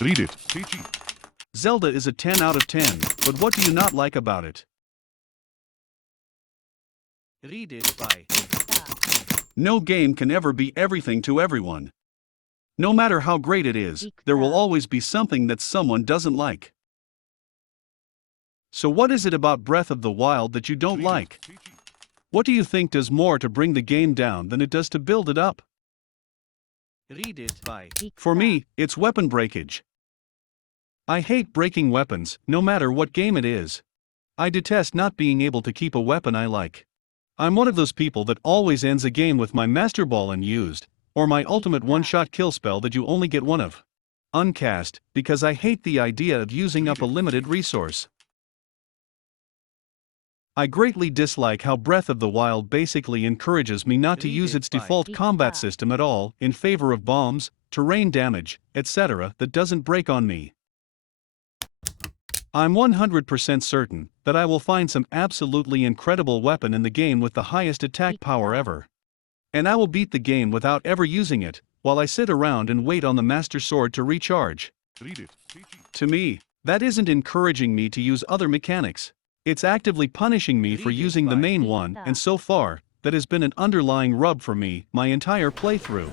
Read it. Zelda is a 10 out of 10, but what do you not like about it? Read it by. No game can ever be everything to everyone. No matter how great it is, there will always be something that someone doesn't like. So what is it about Breath of the Wild that you don't like? What do you think does more to bring the game down than it does to build it up? Read it by. For me, it's weapon breakage. I hate breaking weapons, no matter what game it is. I detest not being able to keep a weapon I like. I'm one of those people that always ends a game with my Master Ball unused, or my ultimate one-shot kill spell that you only get one of. Uncast, because I hate the idea of using up a limited resource. I greatly dislike how Breath of the Wild basically encourages me not to use its default combat system at all in favor of bombs, terrain damage, etc. that doesn't break on me. I'm 100% certain that I will find some absolutely incredible weapon in the game with the highest attack power ever. And I will beat the game without ever using it, while I sit around and wait on the Master Sword to recharge. To me, that isn't encouraging me to use other mechanics. It's actively punishing me for using the main one, and so far, that has been an underlying rub for me my entire playthrough.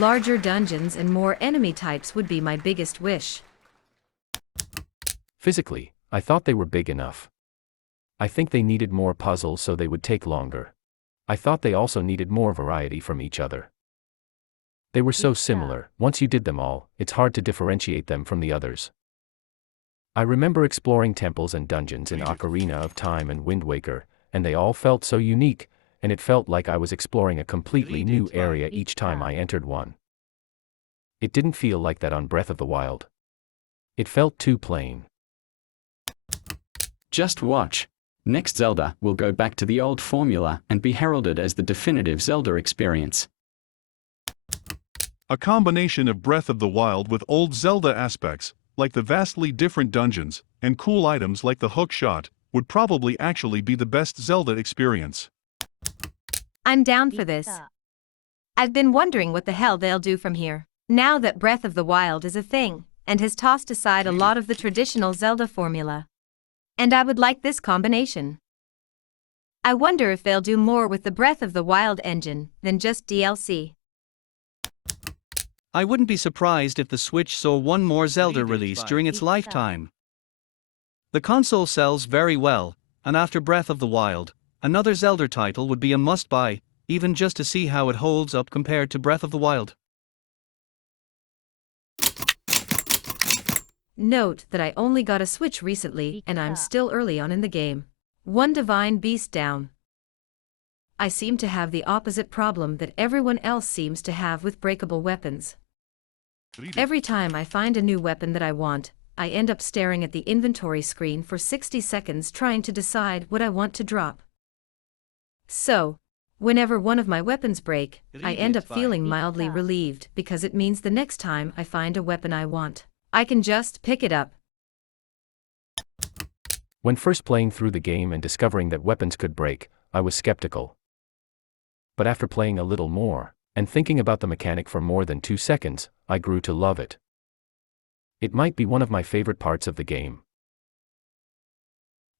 Larger dungeons and more enemy types would be my biggest wish. Physically, I thought they were big enough. I think they needed more puzzles so they would take longer. I thought they also needed more variety from each other. They were so similar, once you did them all, it's hard to differentiate them from the others. I remember exploring temples and dungeons in Ocarina of Time and Wind Waker, and they all felt so unique, and it felt like I was exploring a completely new area each time I entered one. It didn't feel like that on Breath of the Wild. It felt too plain. Just watch. Next Zelda will go back to the old formula and be heralded as the definitive Zelda experience. A combination of Breath of the Wild with old Zelda aspects, like the vastly different dungeons, and cool items like the hook shot, would probably actually be the best Zelda experience. I'm down for this. I've been wondering what the hell they'll do from here, now that Breath of the Wild is a thing, and has tossed aside a lot of the traditional Zelda formula. And I would like this combination. I wonder if they'll do more with the Breath of the Wild engine than just DLC. I wouldn't be surprised if the Switch saw one more Zelda release during its lifetime. The console sells very well, and after Breath of the Wild, another Zelda title would be a must-buy, even just to see how it holds up compared to Breath of the Wild. Note that I only got a Switch recently and I'm still early on in the game. One divine beast down. I seem to have the opposite problem that everyone else seems to have with breakable weapons. Every time I find a new weapon that I want, I end up staring at the inventory screen for 60 seconds trying to decide what I want to drop. So, whenever one of my weapons break, I end up feeling mildly relieved because it means the next time I find a weapon I want, I can just pick it up. When first playing through the game and discovering that weapons could break, I was skeptical. But after playing a little more, and thinking about the mechanic for more than 2 seconds, I grew to love it. It might be one of my favorite parts of the game.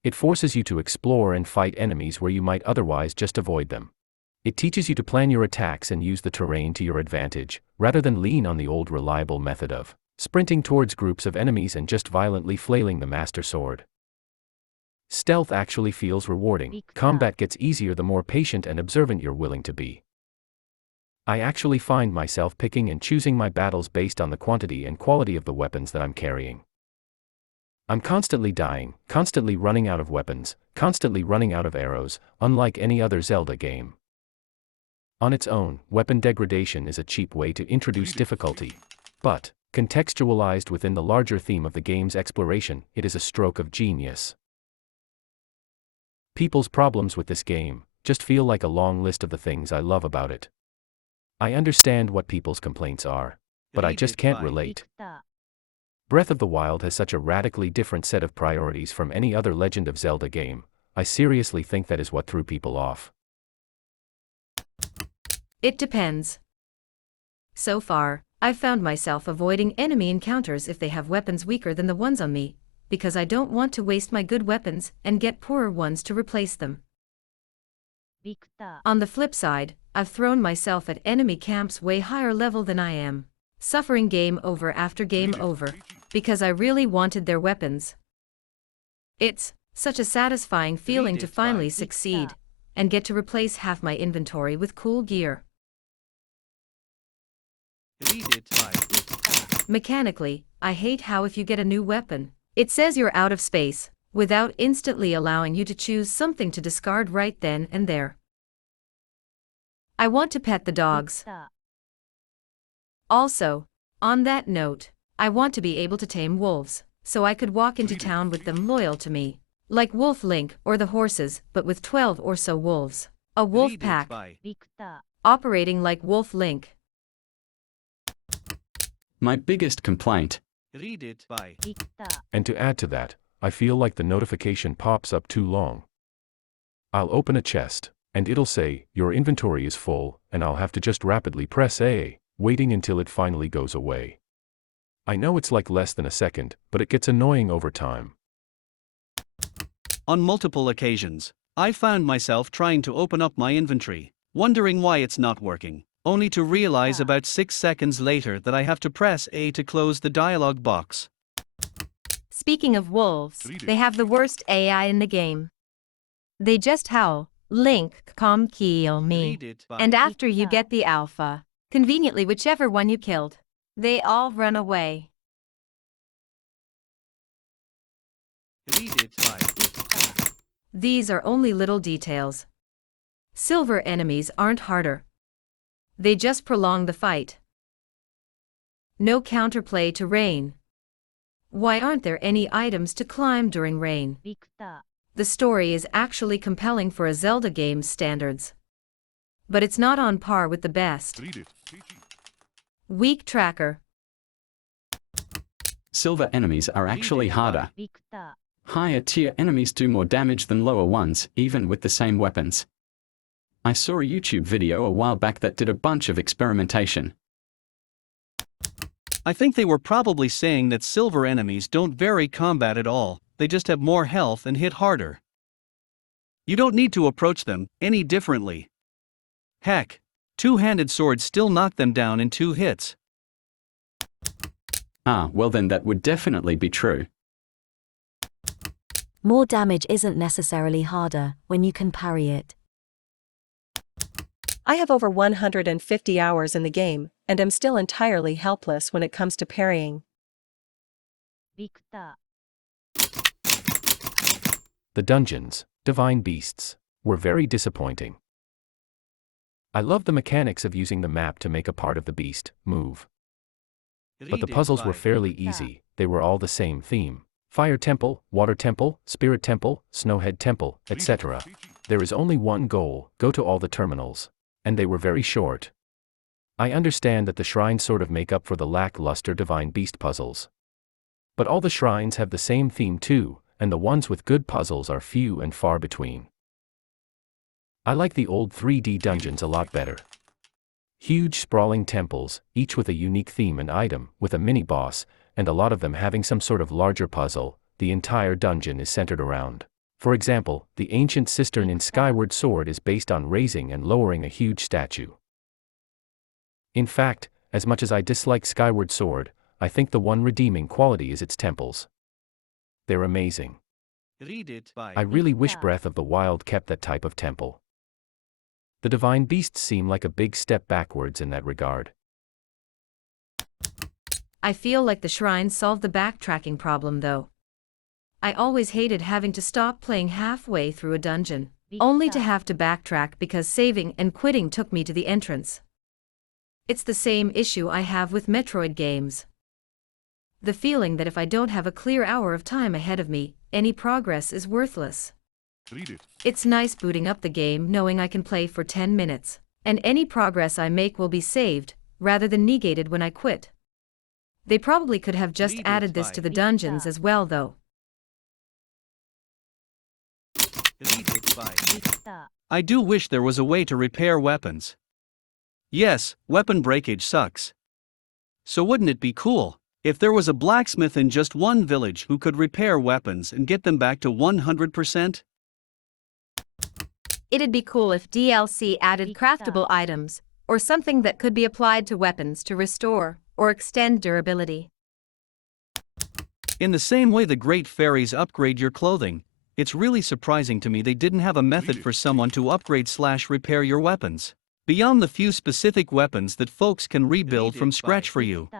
It forces you to explore and fight enemies where you might otherwise just avoid them. It teaches you to plan your attacks and use the terrain to your advantage, rather than lean on the old reliable method of sprinting towards groups of enemies and just violently flailing the Master Sword. Stealth actually feels rewarding. Combat gets easier the more patient and observant you're willing to be. I actually find myself picking and choosing my battles based on the quantity and quality of the weapons that I'm carrying. I'm constantly dying, constantly running out of weapons, constantly running out of arrows, unlike any other Zelda game. On its own, weapon degradation is a cheap way to introduce difficulty. But, contextualized within the larger theme of the game's exploration, it is a stroke of genius. People's problems with this game just feel like a long list of the things I love about it. I understand what people's complaints are, but I just can't relate. Breath of the Wild has such a radically different set of priorities from any other Legend of Zelda game. I seriously think that is what threw people off. It depends. So far, I've found myself avoiding enemy encounters if they have weapons weaker than the ones on me, because I don't want to waste my good weapons and get poorer ones to replace them. On the flip side, I've thrown myself at enemy camps way higher level than I am, suffering game over after game over, because I really wanted their weapons. It's such a satisfying feeling to finally succeed, and get to replace half my inventory with cool gear. Mechanically, I hate how if you get a new weapon, it says you're out of space, without instantly allowing you to choose something to discard right then and there. I want to pet the dogs. Also, on that note, I want to be able to tame wolves, so I could walk into town with them loyal to me, like Wolf Link or the horses, but with 12 or so wolves. A wolf pack, operating like Wolf Link. My biggest complaint. And to add to that, I feel like the notification pops up too long. I'll open a chest, and it'll say, your inventory is full, and I'll have to just rapidly press A, waiting until it finally goes away. I know it's like less than a second, but it gets annoying over time. On multiple occasions, I found myself trying to open up my inventory, wondering why it's not working, only to realize about 6 seconds later that I have to press A to close the dialog box. Speaking of wolves, they have the worst AI in the game. They just howl, Link, come kill me. And after you get the alpha, conveniently whichever one you killed, they all run away. These are only little details. Silver enemies aren't harder. They just prolong the fight. No counterplay to rain. Why aren't there any items to climb during rain? The story is actually compelling for a Zelda game's standards. But it's not on par with the best. Weak tracker. Silver enemies are actually harder. Higher tier enemies do more damage than lower ones, even with the same weapons. I saw a YouTube video a while back that did a bunch of experimentation. I think they were probably saying that silver enemies don't vary combat at all, they just have more health and hit harder. You don't need to approach them any differently. Heck, two-handed swords still knock them down in 2 hits. Ah, well then that would definitely be true. More damage isn't necessarily harder when you can parry it. I have over 150 hours in the game, and am still entirely helpless when it comes to parrying. The dungeons, divine beasts, were very disappointing. I love the mechanics of using the map to make a part of the beast move. But the puzzles were fairly easy, they were all the same theme. Fire temple, water temple, spirit temple, snowhead temple, etc. There is only one goal, go to all the terminals. And they were very short. I understand that the shrines sort of make up for the lackluster divine beast puzzles. But all the shrines have the same theme too, and the ones with good puzzles are few and far between. I like the old 3D dungeons a lot better. Huge sprawling temples, each with a unique theme and item, with a mini-boss, and a lot of them having some sort of larger puzzle, the entire dungeon is centered around. For example, the ancient cistern in Skyward Sword is based on raising and lowering a huge statue. In fact, as much as I dislike Skyward Sword, I think the one redeeming quality is its temples. They're amazing. I really wish Breath of the Wild kept that type of temple. The divine beasts seem like a big step backwards in that regard. I feel like the shrines solved the backtracking problem though. I always hated having to stop playing halfway through a dungeon, only to have to backtrack because saving and quitting took me to the entrance. It's the same issue I have with Metroid games. The feeling that if I don't have a clear hour of time ahead of me, any progress is worthless. It's nice booting up the game knowing I can play for 10 minutes, and any progress I make will be saved, rather than negated when I quit. They probably could have just added this to the dungeons as well though. I do wish there was a way to repair weapons. Yes, weapon breakage sucks. So wouldn't it be cool if there was a blacksmith in just one village who could repair weapons and get them back to 100%? It'd be cool if DLC added craftable items, or something that could be applied to weapons to restore or extend durability. In the same way the great fairies upgrade your clothing, it's really surprising to me they didn't have a method for someone to upgrade/repair your weapons. Beyond the few specific weapons that folks can rebuild from scratch for you.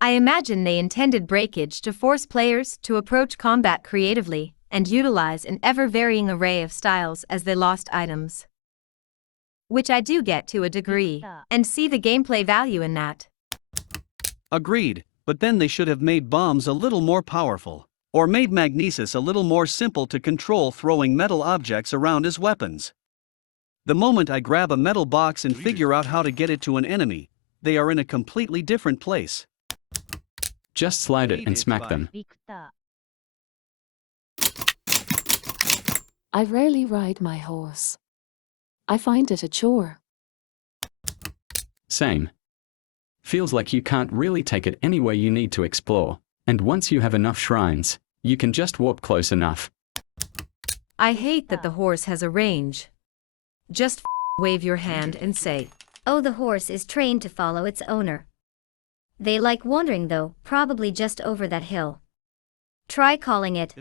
I imagine they intended breakage to force players to approach combat creatively and utilize an ever-varying array of styles as they lost items. Which I do get to a degree, and see the gameplay value in that. Agreed, but then they should have made bombs a little more powerful, or made magnesis a little more simple to control, throwing metal objects around as weapons. The moment I grab a metal box and figure out how to get it to an enemy, they are in a completely different place. Just slide it and smack them. I rarely ride my horse. I find it a chore. Same. Feels like you can't really take it anywhere you need to explore, and once you have enough shrines, you can just warp close enough. I hate that the horse has a range. Just wave your hand and say, "Oh, the horse is trained to follow its owner." They like wandering though, probably just over that hill. Try calling it.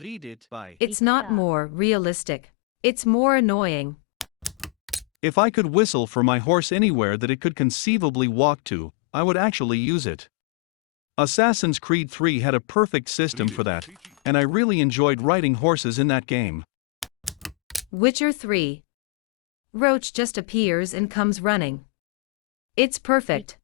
it's not more realistic. It's more annoying. If I could whistle for my horse anywhere that it could conceivably walk to, I would actually use it. Assassin's Creed 3 had a perfect system for that, and I really enjoyed riding horses in that game. Witcher 3. Roach just appears and comes running. It's perfect.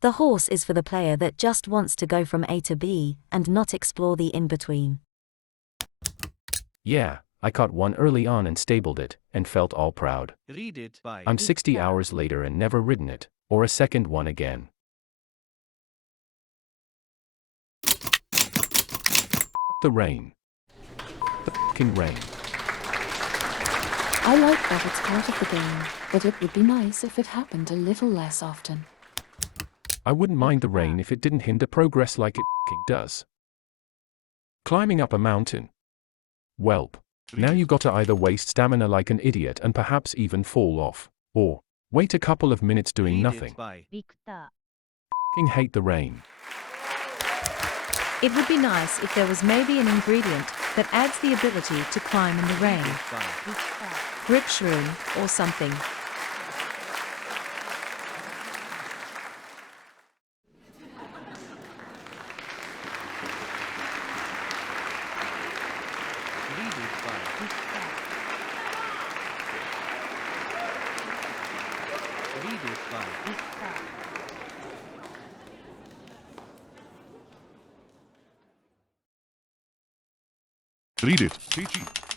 The horse is for the player that just wants to go from A to B and not explore the in-between. Yeah, I caught one early on and stabled it, and felt all proud. I'm 60 hours later and never ridden it, or a second one again. The rain. The f***ing rain. I like that it's part of the game, but it would be nice if it happened a little less often. I wouldn't mind the rain if it didn't hinder progress like it f***ing does. Climbing up a mountain. Welp. Now you gotta either waste stamina like an idiot and perhaps even fall off, or wait a couple of minutes doing nothing. F***ing hate the rain. It would be nice if there was maybe an ingredient that adds the ability to climb in the rain. Grip shroom, or something. Read it.